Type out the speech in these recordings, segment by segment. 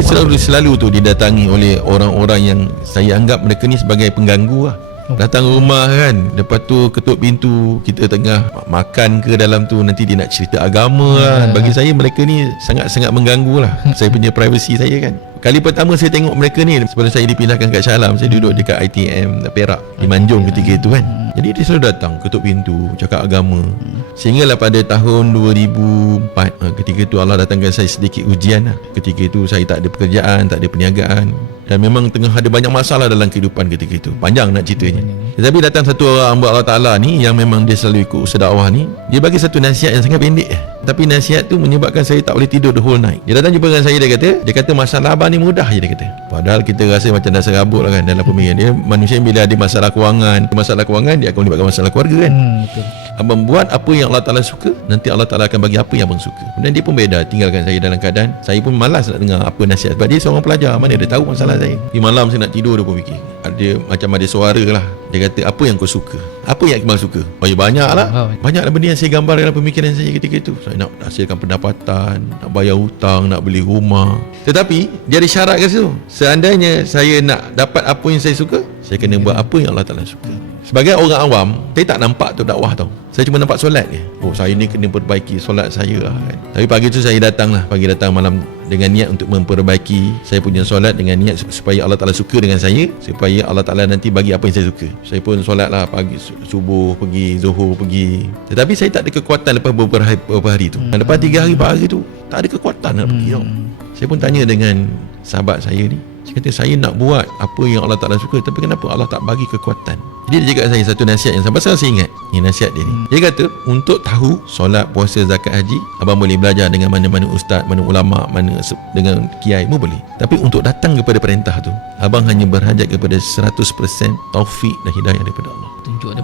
Saya selalu tu didatangi oleh orang-orang yang saya anggap mereka ni sebagai pengganggu lah. Datang rumah kan, lepas tu ketuk pintu, kita tengah makan ke dalam tu, nanti dia nak cerita agama kan. Bagi saya mereka ni sangat-sangat mengganggu lah saya punya privacy saya kan. Kali pertama saya tengok mereka ni sebelum saya dipindahkan kat Shah Alam, saya duduk dekat ITM Perak di Manjung ketika itu kan. Jadi dia selalu datang ketuk pintu, cakap agama. Sehinggalah pada tahun 2004, ketika itu Allah datangkan saya sedikit ujian lah. Ketika itu saya tak ada pekerjaan, tak ada perniagaan, dan memang tengah ada banyak masalah dalam kehidupan ketika itu. Panjang nak ceritanya. Tetapi datang satu orang hamba Allah Ta'ala ni yang memang dia selalu ikut usaha dakwah ni. Dia bagi satu nasihat yang sangat pendek, tapi nasihat tu menyebabkan saya tak boleh tidur the whole night. Dia datang jumpa dengan saya, dia kata masalah abang ni mudah je, dia kata. Padahal kita rasa macam dah serabut lah kan dalam pemikiran dia. Manusia bila ada masalah kewangan, dia akan melibatkan masalah keluarga kan. Betul. Abang buat apa yang Allah Ta'ala suka, nanti Allah Ta'ala akan bagi apa yang abang suka. Kemudian dia pun beda, tinggalkan saya dalam keadaan saya pun malas nak dengar apa nasihat, sebab dia seorang pelajar, mana dia tahu masalah saya. Di malam saya nak tidur, dia pun fikir, ada suara lah. Dia kata, apa yang kau suka? Apa yang Iqbal suka? Oh ya, banyak lah. Banyak benda yang saya gambar dalam pemikiran saya ketika itu. Saya nak hasilkan pendapatan, nak bayar hutang, nak beli rumah. Tetapi dia ada syarat kat situ. Seandainya saya nak dapat apa yang saya suka, saya kena buat apa yang Allah Ta'ala suka. Sebagai orang awam, saya tak nampak tu dakwah tau. Saya cuma nampak solat je. Oh, saya ni kena perbaiki solat saya lah kan. Tapi pagi tu saya datang malam dengan niat untuk memperbaiki saya punya solat, dengan niat supaya Allah Ta'ala suka dengan saya, supaya Allah Ta'ala nanti bagi apa yang saya suka. Saya pun solat lah pagi, subuh pergi, zuhur pergi. Tetapi saya tak ada kekuatan lepas beberapa hari tu. Lepas 3 hari 4 hari tu tak ada kekuatan nak pergi tau. Saya pun tanya dengan sahabat saya ni, saya kata, saya nak buat apa yang Allah Ta'ala suka, tapi kenapa Allah tak bagi kekuatan? Jadi dia cakap saya satu nasihat yang sampai sekarang saya ingat. Ini nasihat dia ni. Dia kata, untuk tahu solat, puasa, zakat, haji, abang boleh belajar dengan mana-mana ustaz, mana ulama, mana dengan kiai pun boleh. Tapi untuk datang kepada perintah tu, abang hanya berhajat kepada 100% taufik dan hidayah daripada Allah.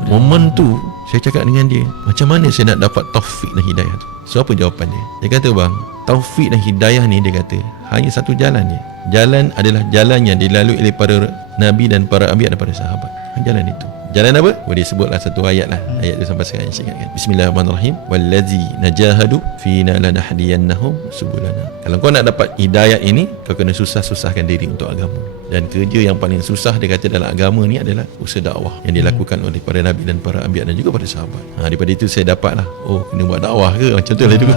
Momen tu saya cakap dengan dia, macam mana saya nak dapat taufik dan hidayah tu? So apa jawapan dia? Dia kata, bang, taufik dan hidayah ni, dia kata, hanya satu jalan je. Jalan adalah jalan yang dilalui oleh para nabi dan para anbiya dan para sahabat. Jalan itu. Jalan apa? Boleh sebutlah satu ayat lah. Ayat tu sampai sekarang saya ingatkan. Bismillahirrahmanirrahim. Wallazi najahadu fina lanahdiyannahum subulana. Kalau kau nak dapat hidayah ini, kau kena susah-susahkan diri untuk agama. Dan kerja yang paling susah, dia kata, dalam agama ni adalah usaha dakwah yang dilakukan oleh para nabi dan para anbiya dan juga para sahabat. Daripada itu saya dapat lah, oh, kena buat dakwah ke? Macam tu lah juga.